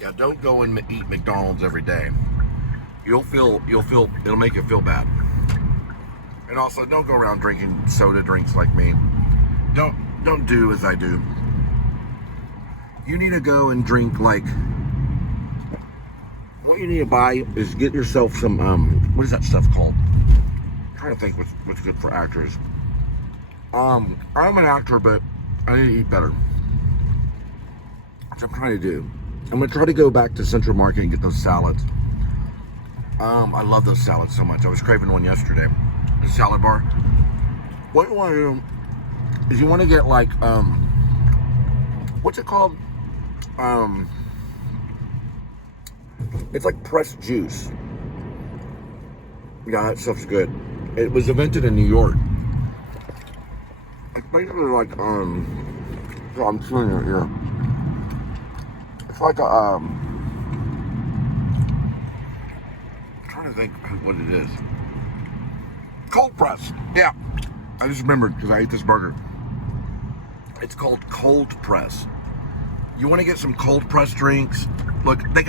Yeah, don't go and eat McDonald's every day. It'll make you feel bad. And also, don't go around drinking soda drinks like me. Don't do as I do. You need to go and drink like. What you need to buy is get yourself some what is that stuff called? I'm trying to think what's good for actors. I'm an actor, but I need to eat better. Which I'm trying to do. I'm gonna try to go back to Central Market and get those salads. I love those salads so much. I was craving one yesterday. A salad bar. What you want to do is you want to get like what's it called? It's like pressed juice. Yeah, that stuff's good. It was invented in New York. It's basically like so I'm chewing it here. It's like a I'm trying to think what it is. Cold press. Yeah. I just remembered because I ate this burger. It's called cold press. You want to get some cold press drinks? Look, they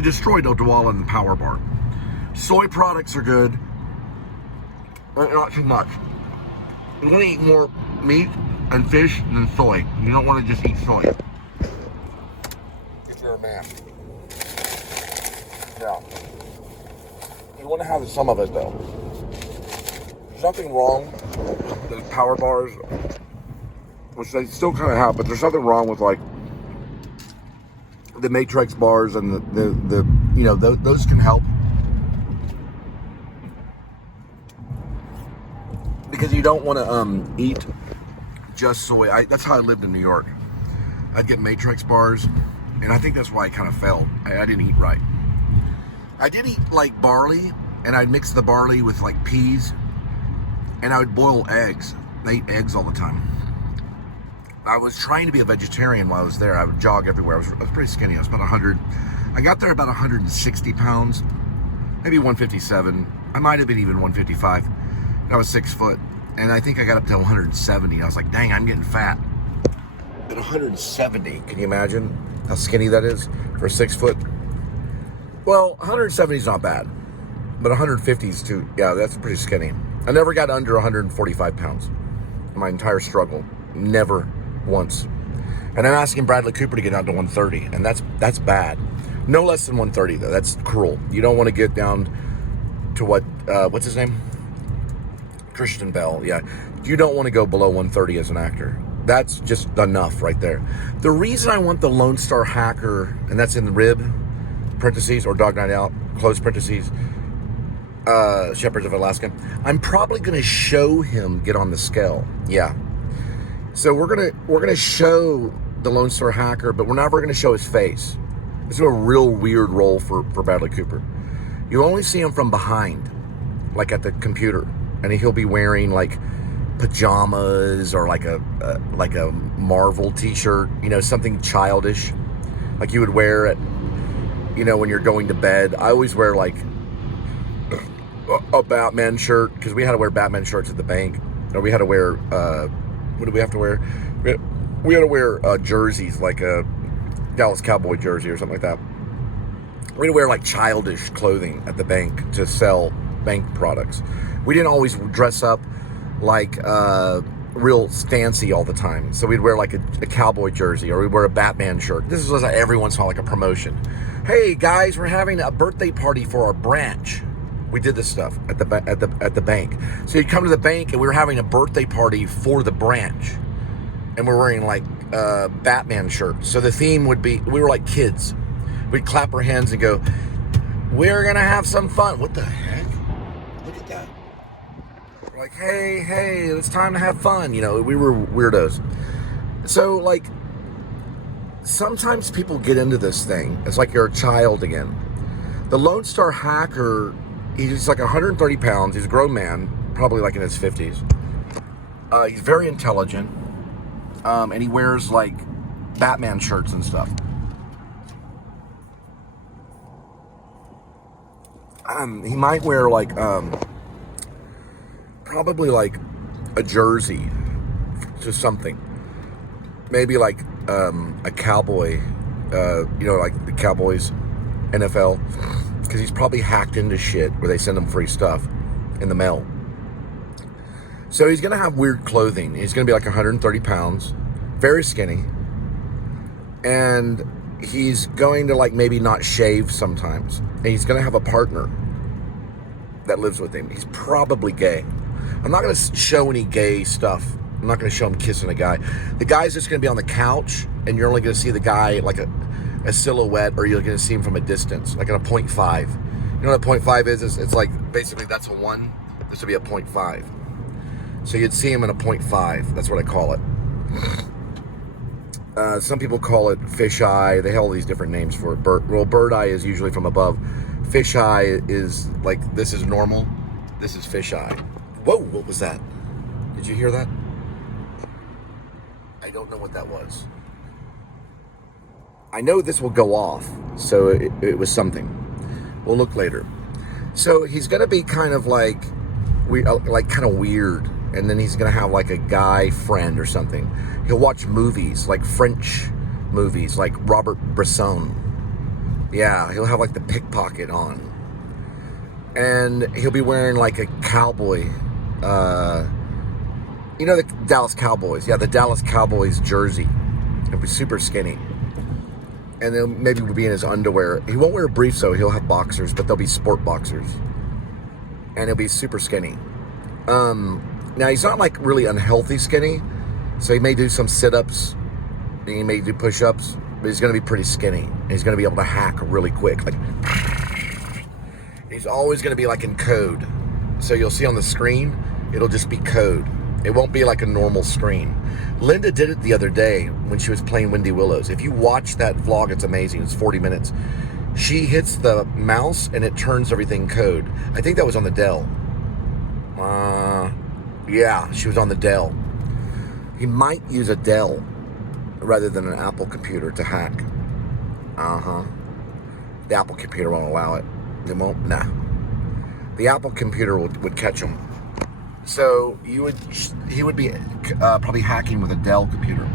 destroyed Odwalla and the Power Bar. Soy products are good, but not too much. You want to eat more meat and fish than soy. You don't want to just eat soy. If you're a man. Yeah. You want to have some of it though. There's nothing wrong with those Power Bars, which they still kind of have, but there's nothing wrong with like the Matrix bars and the you know, those can help because you don't want to eat just soy. That's how I lived in New York. I'd get Matrix bars, and I think that's why I kind of failed. I didn't eat right. I did eat like barley, and I'd mix the barley with like peas, and I would boil eggs. I ate eggs all the time. I was trying to be a vegetarian while I was there. I would jog everywhere. I was pretty skinny. I was about 100. I got there about 160 pounds, maybe 157. I might have been even 155. And I was 6 foot. And I think I got up to 170. I was like, dang, I'm getting fat. At 170, can you imagine how skinny that is for 6 foot? Well, 170 is not bad. But 150 is too, yeah, that's pretty skinny. I never got under 145 pounds in my entire struggle. Never once. And I'm asking Bradley Cooper to get down to 130, and that's bad. No less than 130 though. That's cruel. You don't want to get down to what's his name? Christian Bell. Yeah. You don't want to go below 130 as an actor. That's just enough right there. The reason I want the Lone Star Hacker, and that's in the rib parentheses or Dog Night Out close parentheses, Shepherds of Alaska. I'm probably going to show him get on the scale. Yeah. So we're gonna show the Lone Star Hacker, but we're never gonna show his face. This is a real weird role for Bradley Cooper. You only see him from behind, like at the computer, and he'll be wearing like pajamas or like a Marvel T-shirt, you know, something childish, like you would wear at, you know, when you're going to bed. I always wear like a Batman shirt because we had to wear Batman shirts at the bank, or we had to wear. What do we have to wear? We had to wear jerseys, like a Dallas Cowboy jersey or something like that. We had to wear like childish clothing at the bank to sell bank products. We didn't always dress up like real fancy all the time. So we'd wear like a cowboy jersey, or we'd wear a Batman shirt. This was like every once in a while like a promotion. Hey guys, we're having a birthday party for our branch. We did this stuff at the bank. So you'd come to the bank, and we were having a birthday party for the branch, and we're wearing like Batman shirts. So the theme would be, we were like kids. We'd clap our hands and go, "We're gonna have some fun." What the heck? Look at that. We're like, hey, it's time to have fun. You know, we were weirdos. So like, sometimes people get into this thing. It's like you're a child again. The Lone Star Hacker. He's like 130 pounds. He's a grown man, probably like in his 50s. He's very intelligent. And he wears like Batman shirts and stuff. He might wear like, probably like a jersey to something. Maybe like a cowboy like the Cowboys, NFL, because he's probably hacked into shit where they send him free stuff in the mail. So he's going to have weird clothing. He's going to be like 130 pounds, very skinny. And he's going to like maybe not shave sometimes. And he's going to have a partner that lives with him. He's probably gay. I'm not going to show any gay stuff. I'm not going to show him kissing a guy. The guy's just going to be on the couch, and you're only going to see the guy like a silhouette, or you're going to see him from a distance, like at a 0.5. You know what a 0.5 is? It's like, basically that's a 1. This would be a 0.5. So you'd see him in a 0.5. That's what I call it. Some people call it fish eye. They have all these different names for it. Bird eye is usually from above. Fish eye is like, this is normal. This is fish eye. Whoa, what was that? Did you hear that? I don't know what that was. I know this will go off, so it was something. We'll look later. So he's going to be kind of like kind of weird. And then he's going to have like a guy friend or something. He'll watch movies, like French movies, like Robert Bresson. Yeah, he'll have like the pickpocket on. And he'll be wearing like a cowboy, the Dallas Cowboys. Yeah, the Dallas Cowboys jersey. He'll be super skinny. And then maybe we'll be in his underwear. He won't wear briefs though, he'll have boxers, but they'll be sport boxers. And he'll be super skinny. Now, he's not like really unhealthy skinny, so he may do some sit-ups, and he may do push-ups, but he's going to be pretty skinny. And he's going to be able to hack really quick. Like, he's always going to be like in code. So you'll see on the screen, it'll just be code. It won't be like a normal screen. Linda did it the other day when she was playing Windy Willows. If you watch that vlog, it's amazing. It's 40 minutes. She hits the mouse, and it turns everything code. I think that was on the Dell. Yeah, she was on the Dell. He might use a Dell rather than an Apple computer to hack. The Apple computer won't allow it. It won't? Nah. The Apple computer would catch him. So he would be probably hacking with a Dell computer.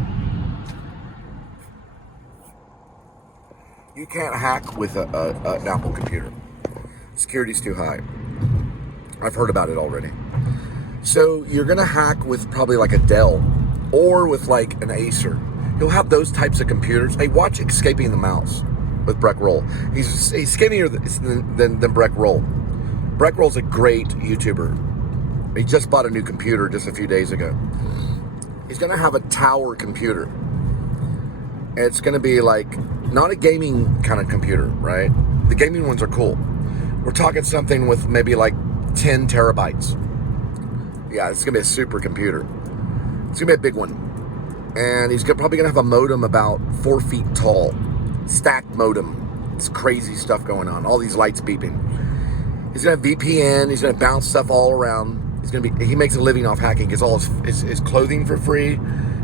You can't hack with an Apple computer. Security's too high. I've heard about it already. So you're going to hack with probably like a Dell or with like an Acer. He'll have those types of computers. Hey, watch Escaping the Mouse with Breck Roll. He's skinnier than Breck Roll. Breck Roll's a great YouTuber. He just bought a new computer just a few days ago. He's going to have a tower computer. And it's going to be like, not a gaming kind of computer, right? The gaming ones are cool. We're talking something with maybe like 10 terabytes. Yeah, it's going to be a super computer. It's going to be a big one. And he's probably going to have a modem about 4 feet tall. Stacked modem. It's crazy stuff going on. All these lights beeping. He's going to have VPN. He's going to bounce stuff all around. He makes a living off hacking. He gets all his clothing for free.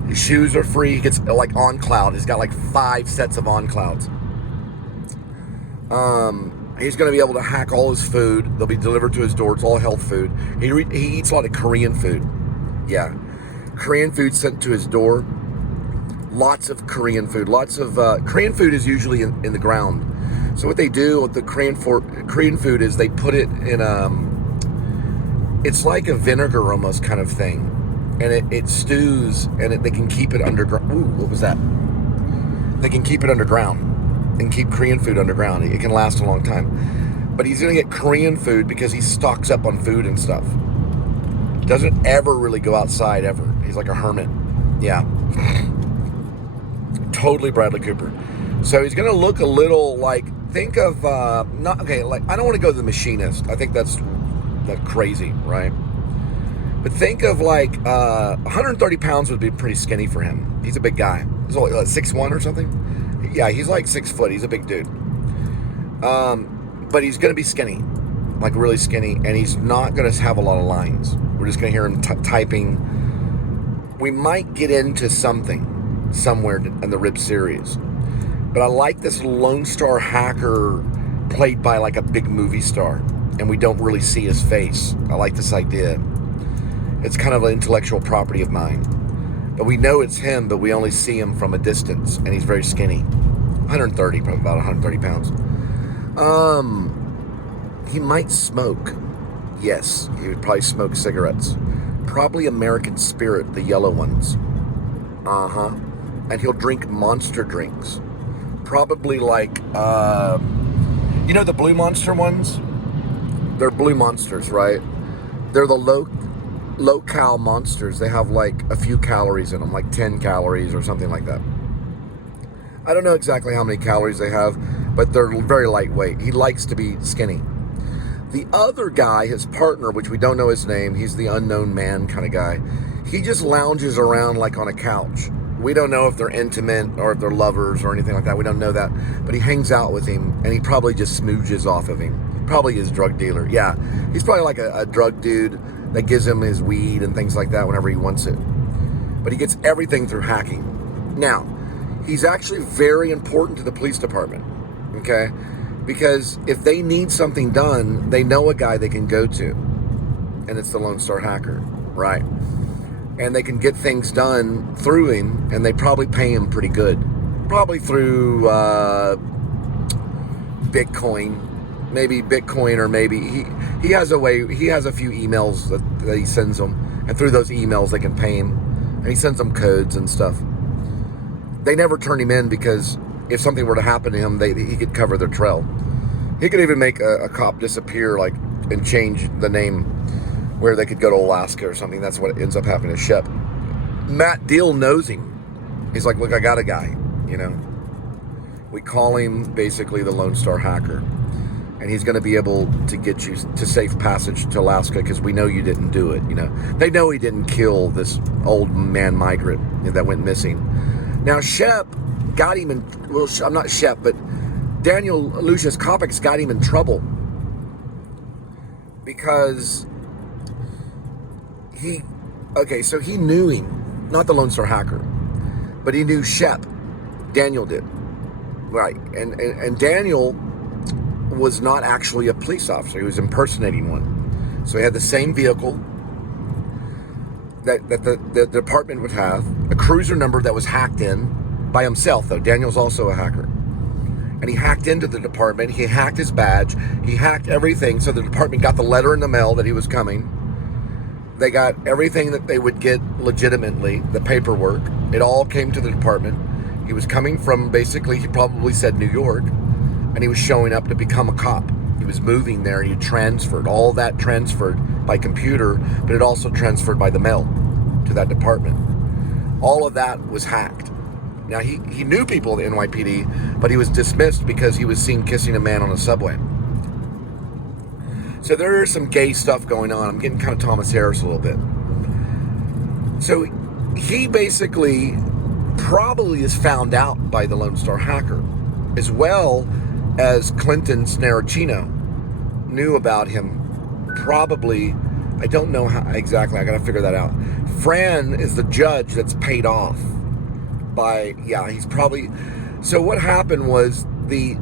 His shoes are free. He gets like on cloud. He's got like 5 sets of on clouds. He's going to be able to hack all his food. They'll be delivered to his door. It's all health food. He eats a lot of Korean food. Yeah. Korean food sent to his door. Lots of Korean food. Korean food is usually in the ground. So what they do with the Korean food is they put it in it's like a vinegar almost kind of thing. And it stews, and they can keep it underground. Ooh, what was that? They can keep it underground and keep Korean food underground. It can last a long time. But he's going to get Korean food because he stocks up on food and stuff. Doesn't ever really go outside, ever. He's like a hermit. Yeah. Totally Bradley Cooper. So he's going to look a little like, think of, I don't want to go to The Machinist. I think that's crazy, right? But think of like 130 pounds would be pretty skinny for him. He's a big guy. He's only 6'1" or something. Yeah, he's like 6 foot. He's a big dude. But he's going to be skinny, like really skinny, and he's not going to have a lot of lines. We're just going to hear him typing. We might get into something somewhere in the Rib series. But I like this Lone Star hacker played by like a big movie star, and we don't really see his face. I like this idea. It's kind of an intellectual property of mine. But we know it's him, but we only see him from a distance, and he's very skinny. 130, probably about 130 pounds. He might smoke. Yes, he would probably smoke cigarettes. Probably American Spirit, the yellow ones. And he'll drink monster drinks. Probably like, you know the Blue Monster ones? They're Blue Monsters, right? They're the low-cal monsters. They have like a few calories in them, like 10 calories or something like that. I don't know exactly how many calories they have, but they're very lightweight. He likes to be skinny. The other guy, his partner, which we don't know his name, he's the unknown man kind of guy. He just lounges around like on a couch. We don't know if they're intimate or if they're lovers or anything like that. We don't know that. But he hangs out with him, and he probably just smooches off of him. Probably his drug dealer. Yeah, he's probably like a drug dude that gives him his weed and things like that whenever he wants it. But he gets everything through hacking. Now, he's actually very important to the police department, okay? Because if they need something done, they know a guy they can go to, and it's the Lone Star Hacker, right? And they can get things done through him, and they probably pay him pretty good. Probably through Bitcoin, maybe Bitcoin, or maybe he has a way, he has a few emails that he sends them, and through those emails they can pay him, and he sends them codes and stuff. They never turn him in because if something were to happen to him, he could cover their trail. He could even make a cop disappear, like, and change the name where they could go to Alaska or something. That's what ends up happening to Shep. Matt Deal knows him. He's like, look, I got a guy, you know. We call him basically the Lone Star Hacker. And he's going to be able to get you to safe passage to Alaska because we know you didn't do it, you know. They know he didn't kill this old man migrant that went missing. Now, Shep got him in, well, I'm not Shep, but Daniel Lucius Kopic's got him in trouble because so he knew him, not the Lone Star Hacker, but he knew Shep. Daniel did, right? And Daniel was not actually a police officer. He was impersonating one. So he had the same vehicle that the department would have, a cruiser number that was hacked in by himself, though. Daniel's also a hacker. And he hacked into the department. He hacked his badge. He hacked everything. So the department got the letter in the mail that he was coming. They got everything that they would get legitimately, the paperwork. It all came to the department. He was coming from, basically, he probably said New York, and he was showing up to become a cop. He was moving there, and he transferred. All that transferred by computer, but it also transferred by the mail to that department. All of that was hacked. Now, he knew people at the NYPD, but he was dismissed because he was seen kissing a man on a subway. So there is some gay stuff going on. I'm getting kind of Thomas Harris a little bit. So he basically probably is found out by the Lone Star Hacker, as well as Clinton Snaracino knew about him. Probably, I don't know how exactly, I gotta figure that out. Fran is the judge that's paid off by, he's probably, so what happened was the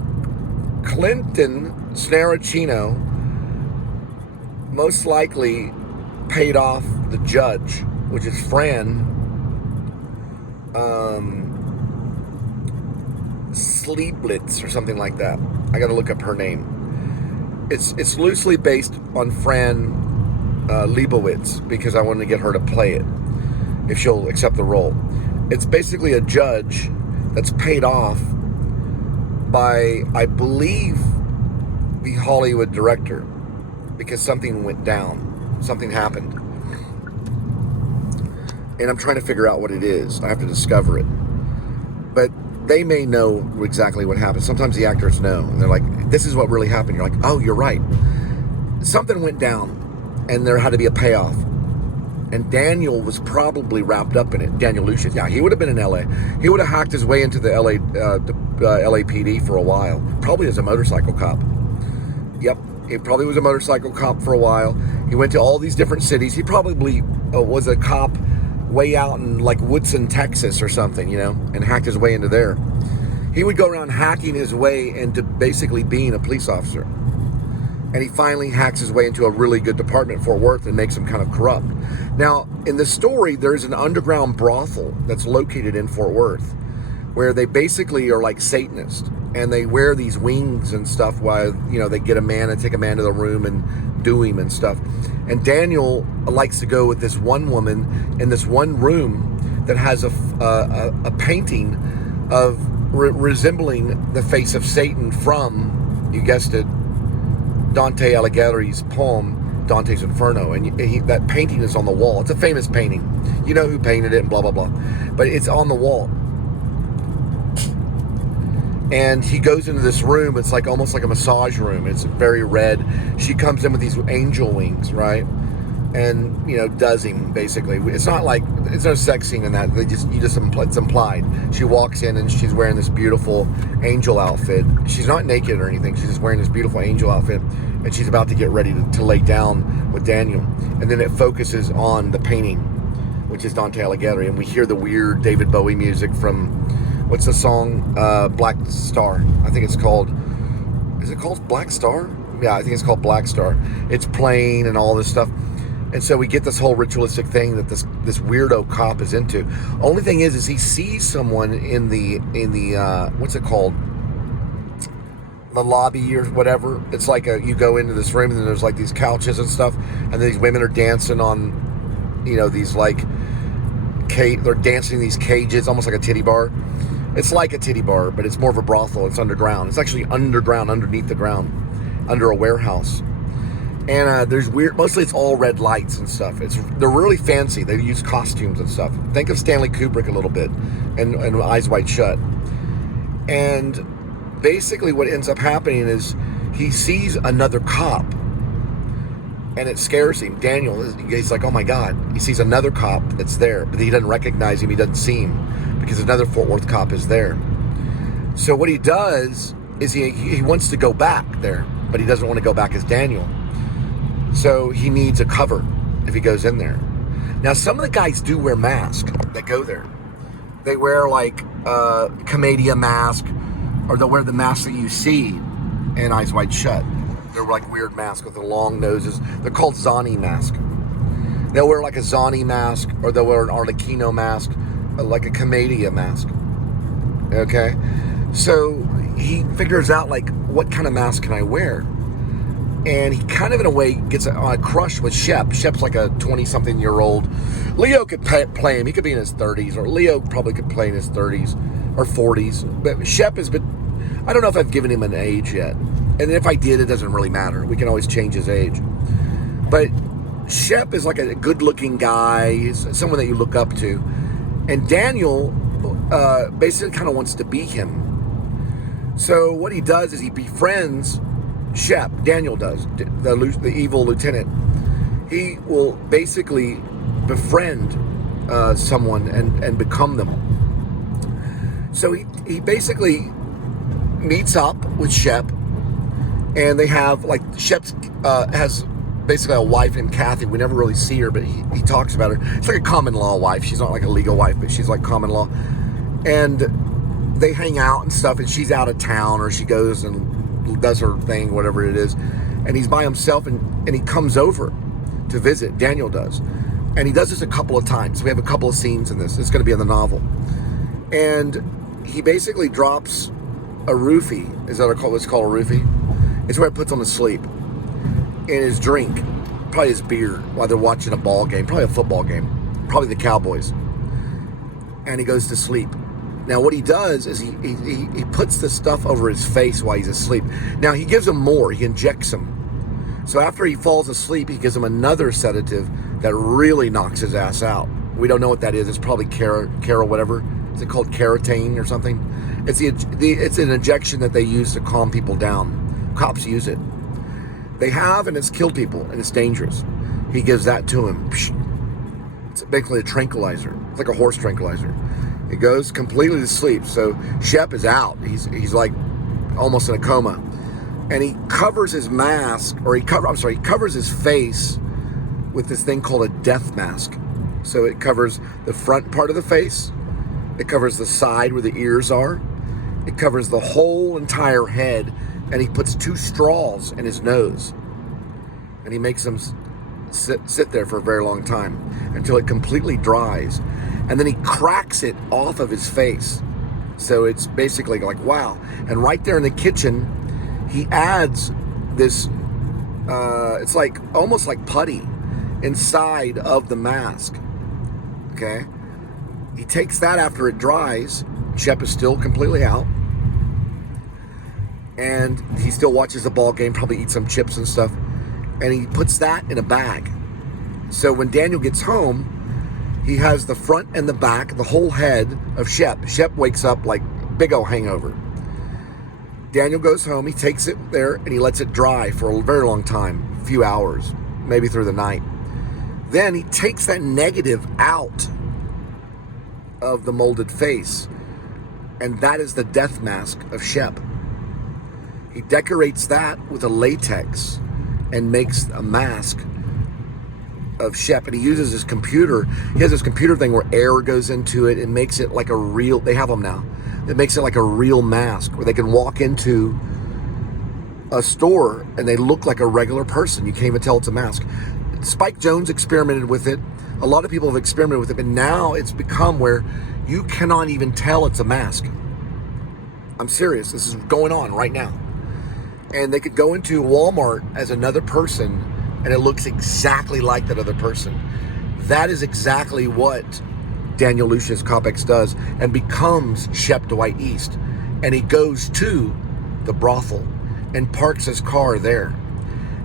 Clinton Snaracino most likely paid off the judge, which is Fran Sleeblitz or something like that. I gotta look up her name. It's loosely based on Fran Lebowitz because I wanted to get her to play it if she'll accept the role. It's basically a judge that's paid off by, I believe, the Hollywood director because something went down, something happened, and I'm trying to figure out what it is. I have to discover it, but they may know exactly what happened. Sometimes the actors know, and they're like, this is what really happened. You're like, oh, you're right. Something went down, and there had to be a payoff. And Daniel was probably wrapped up in it. Daniel Lucius. Yeah, he would have been in L.A. He would have hacked his way into the LAPD for a while. Probably as a motorcycle cop. Yep, he probably was a motorcycle cop for a while. He went to all these different cities. He probably was a cop way out in like Woodson, Texas or something, you know, and hacked his way into there. He would go around hacking his way into basically being a police officer. And he finally hacks his way into a really good department in Fort Worth and makes him kind of corrupt. Now, in the story, there's an underground brothel that's located in Fort Worth where they basically are like Satanists, and they wear these wings and stuff while, they get a man and take a man to the room and do him and stuff. And Daniel likes to go with this one woman in this one room that has a painting of resembling the face of Satan from, you guessed it, Dante Alighieri's poem, Dante's Inferno. And that painting is on the wall. It's a famous painting. You know who painted it and blah, blah, blah. But it's on the wall. And he goes into this room. It's like almost like a massage room. It's very red. She comes in with these angel wings, right? And, does him, basically. It's not like, it's no sex scene in that. It's implied. She walks in and she's wearing this beautiful angel outfit. She's not naked or anything. She's just wearing this beautiful angel outfit. And she's about to get ready to lay down with Daniel. And then it focuses on the painting, which is Dante Alighieri. And we hear the weird David Bowie music from, what's the song? Black Star. I think it's called, is it called Black Star? Yeah, I think it's called Black Star. It's playing and all this stuff. And so we get this whole ritualistic thing that this weirdo cop is into. Only thing is he sees someone in the what's it called? The lobby or whatever. It's like you go into this room and then there's like these couches and stuff, and then these women are dancing on, these like they're dancing in these cages, almost like a titty bar. It's like a titty bar, but it's more of a brothel. It's underground. It's actually underground, underneath the ground, under a warehouse. And there's mostly it's all red lights and stuff. They're really fancy. They use costumes and stuff. Think of Stanley Kubrick a little bit, and Eyes Wide Shut. And basically what ends up happening is he sees another cop, and it scares him. Daniel, he's like, oh my God. He sees another cop that's there, but he doesn't recognize him. He doesn't see him because another Fort Worth cop is there. So what he does is he wants to go back there, but he doesn't want to go back as Daniel. So he needs a cover if he goes in there. Now, some of the guys do wear masks that go there. They wear like a Commedia mask, or they'll wear the mask that you see in Eyes Wide Shut. They're like weird masks with the long noses. They're called Zani mask. They'll wear like a Zani mask, or they'll wear an Arlecchino mask, like a Commedia mask. Okay? So he figures out like, what kind of mask can I wear? And he kind of, in a way, gets on a crush with Shep. Shep's like a 20-something-year-old. Leo could play him. He could be in his 30s. Or Leo probably could play in his 30s or 40s. But Shep is, I don't know if I've given him an age yet. And if I did, it doesn't really matter. We can always change his age. But Shep is like a good-looking guy. He's someone that you look up to. And Daniel basically kind of wants to be him. So what he does is he befriends Shep. Daniel does, the evil lieutenant. He will basically befriend someone and become them. So he basically meets up with Shep, and they have, like, Shep has basically a wife named Kathy. We never really see her, but he talks about her. It's like a common law wife. She's not like a legal wife, but she's like common law. And they hang out and stuff, and she's out of town, or she goes and does her thing, whatever it is, and he's by himself, and he comes over to visit. Daniel does, and he does this a couple of times. We have a couple of scenes in this. It's going to be in the novel, and he basically drops a roofie. Is that what's called a roofie? It's where he puts on to sleep in his drink, probably his beer, while they're watching a ball game, probably a football game, probably the Cowboys, and he goes to sleep. Now, what he does is he puts the stuff over his face while he's asleep. Now, he gives him more. He injects him. So after he falls asleep, he gives him another sedative that really knocks his ass out. We don't know what that is. It's probably Cara whatever. Is it called Caratane or something? It's an injection that they use to calm people down. Cops use it. They have, and it's killed people, and it's dangerous. He gives that to him. It's basically a tranquilizer. It's like a horse tranquilizer. He goes completely to sleep. So Shep is out. He's like almost in a coma. And he covers his mask, or he covers his face with this thing called a death mask. So it covers the front part of the face. It covers the side where the ears are. It covers the whole entire head. And he puts 2 straws in his nose. And he makes them sit there for a very long time until it completely dries. And then he cracks it off of his face. So it's basically like, wow. And right there in the kitchen, he adds this, it's like almost like putty inside of the mask. Okay. He takes that after it dries. Shep is still completely out. And he still watches the ball game, probably eats some chips and stuff. And he puts that in a bag. So when Daniel gets home, he has the front and the back, the whole head of Shep. Shep wakes up like big old hangover. Daniel goes home, he takes it there, and he lets it dry for a very long time, a few hours, maybe through the night. Then he takes that negative out of the molded face, and that is the death mask of Shep. He decorates that with a latex and makes a mask of Shep, and he uses his computer. He has this computer thing where air goes into it and makes it like a real, they have them now, it makes it like a real mask where they can walk into a store and they look like a regular person. You can't even tell it's a mask. Spike Jonze experimented with it. A lot of people have experimented with it, but now it's become where you cannot even tell it's a mask. I'm serious. This is going on right now. And they could go into Walmart as another person and it looks exactly like that other person. That is exactly what Daniel Lucius Copex does, and becomes Shep Dwight East. And he goes to the brothel and parks his car there.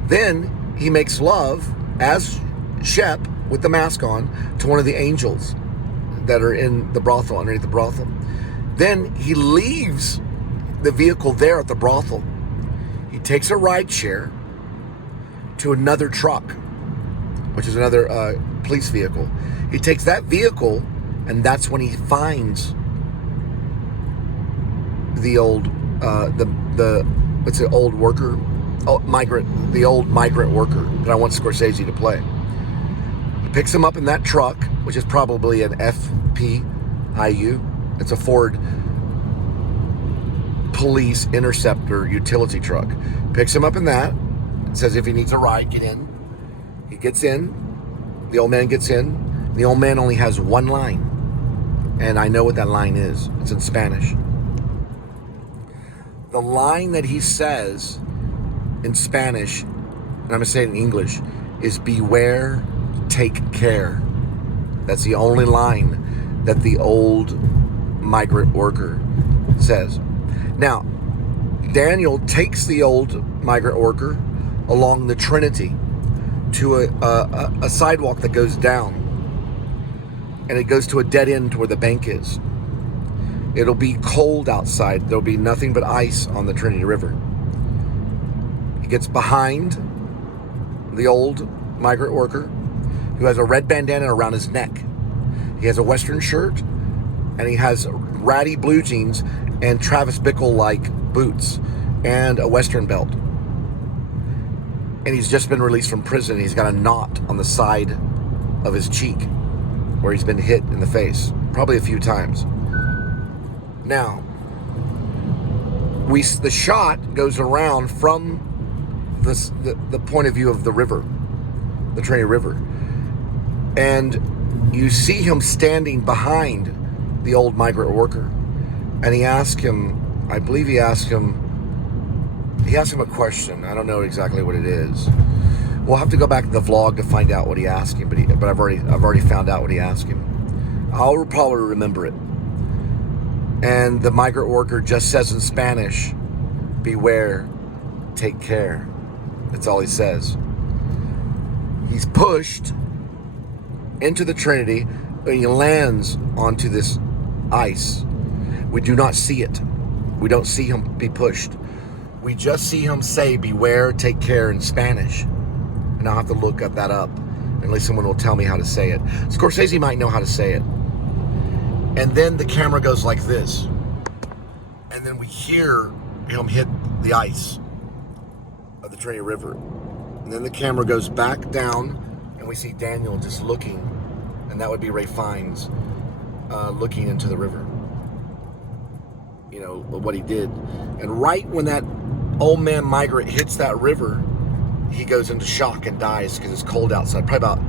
Then he makes love as Shep with the mask on to one of the angels that are in the brothel, underneath the brothel. Then he leaves the vehicle there at the brothel. He takes a ride share to another truck, which is another police vehicle. He takes that vehicle, and that's when he finds the old old worker, migrant, the old migrant worker that I want Scorsese to play. He picks him up in that truck, which is probably an FPIU. It's a Ford Police Interceptor utility truck. Picks him up in that. Says if he needs a ride, get in. He gets in. The old man gets in. The old man only has one line. And I know what that line is. It's in Spanish. The line that he says in Spanish, and I'm going to say it in English, is beware, take care. That's the only line that the old migrant worker says. Now, Daniel takes the old migrant worker along the Trinity to a sidewalk that goes down, and it goes to a dead end where the bank is. It'll be cold outside. There'll be nothing but ice on the Trinity River. He gets behind the old migrant worker, who has a red bandana around his neck. He has a Western shirt, and he has ratty blue jeans and Travis Bickle-like boots and a Western belt. And he's just been released from prison. He's got a knot on the side of his cheek where he's been hit in the face, probably a few times. Now, the shot goes around from the point of view of the river, the Trinity River. And you see him standing behind the old migrant worker. And he asked him, I believe he asked him a question. I don't know exactly what it is. We'll have to go back to the vlog to find out what he asked him, but I've already found out what he asked him. I'll probably remember it. And the migrant worker just says in Spanish, beware, take care. That's all he says. He's pushed into the Trinity, and he lands onto this ice. We do not see it. We don't see him be pushed. We just see him say, beware, take care in Spanish. And I'll have to look that up. At least someone will tell me how to say it. Scorsese might know how to say it. And then the camera goes like this. And then we hear him hit the ice of the Trinity River. And then the camera goes back down, and we see Daniel just looking. And that would be Ray Fiennes looking into the river. You know, what he did. And right when that old man migrant hits that river, he goes into shock and dies because it's cold outside. Probably about,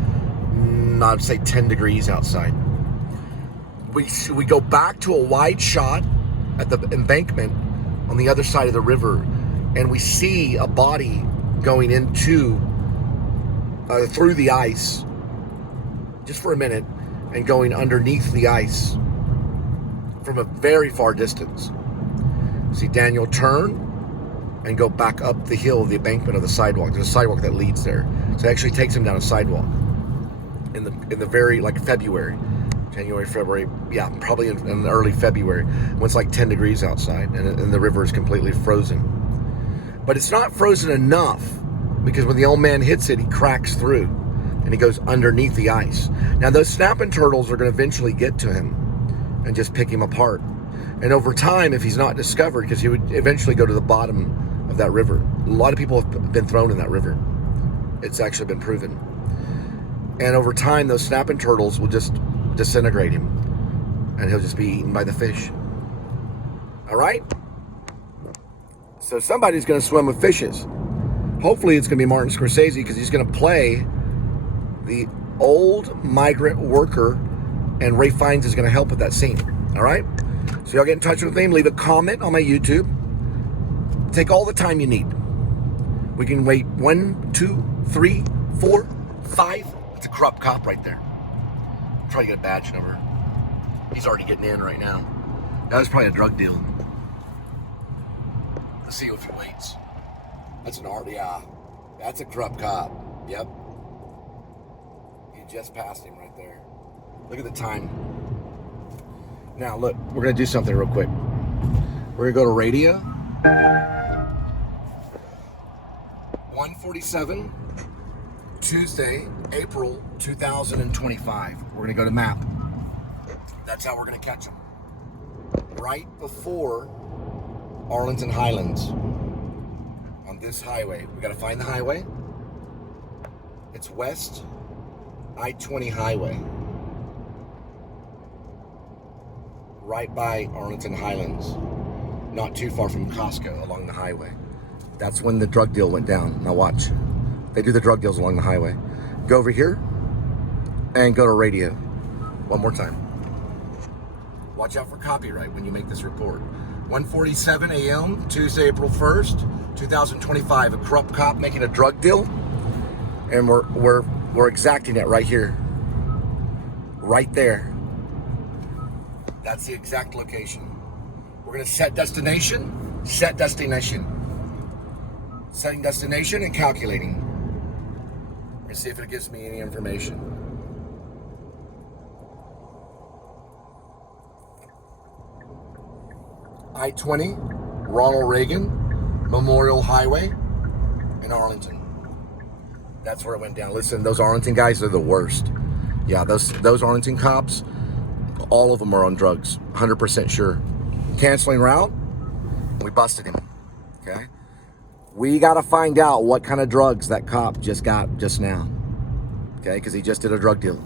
I'd say 10 degrees outside. We go back to a wide shot at the embankment on the other side of the river, and we see a body going into through the ice just for a minute and going underneath the ice from a very far distance. See Daniel turn and go back up the hill, the embankment of the sidewalk. There's a sidewalk that leads there. So it actually takes him down a sidewalk in the very, like February, January, February, yeah, probably in early February, when it's like 10 degrees outside and the river is completely frozen. But it's not frozen enough, because when the old man hits it, he cracks through and he goes underneath the ice. Now those snapping turtles are going to eventually get to him and just pick him apart. And over time, if he's not discovered, because he would eventually go to the bottom of that river. A lot of people have been thrown in that river. It's actually been proven. And over time, those snapping turtles will just disintegrate him and he'll just be eaten by the fish. All right? So somebody's going to swim with fishes. Hopefully it's going to be Martin Scorsese, because he's going to play the old migrant worker, and Ray Fiennes is going to help with that scene. All right? So y'all get in touch with me. Leave a comment on my YouTube. Take all the time you need. We can wait 1, 2, 3, 4, 5. It's a corrupt cop right there. I'm trying to get a badge number. He's already getting in right now. That was probably a drug deal. Let's see if he waits. That's an RDI. That's a corrupt cop. Yep. You just passed him right there. Look at the time. Now look, we're gonna do something real quick. We're gonna go to radio. 1:47, Tuesday, April 2025. We're gonna go to map. That's how we're gonna catch them. Right before Arlington Highlands. On this highway. We gotta find the highway. It's West I-20 highway. Right by Arlington Highlands. Not too far from Costco, along the highway. That's when the drug deal went down. Now watch. They do the drug deals along the highway. Go over here and go to radio. One more time. Watch out for copyright when you make this report. 1:47 a.m., Tuesday, April 1st, 2025. A corrupt cop making a drug deal, and we're exacting it right here. Right there. That's the exact location. We're gonna set destination, setting destination and calculating. We're gonna see if it gives me any information. I-20, Ronald Reagan, Memorial Highway in Arlington. That's where it went down. Listen, those Arlington guys are the worst. Yeah, those Arlington cops, all of them are on drugs, 100% sure. Canceling route, we busted him, okay? We gotta find out what kind of drugs that cop just got just now, okay? Because he just did a drug deal.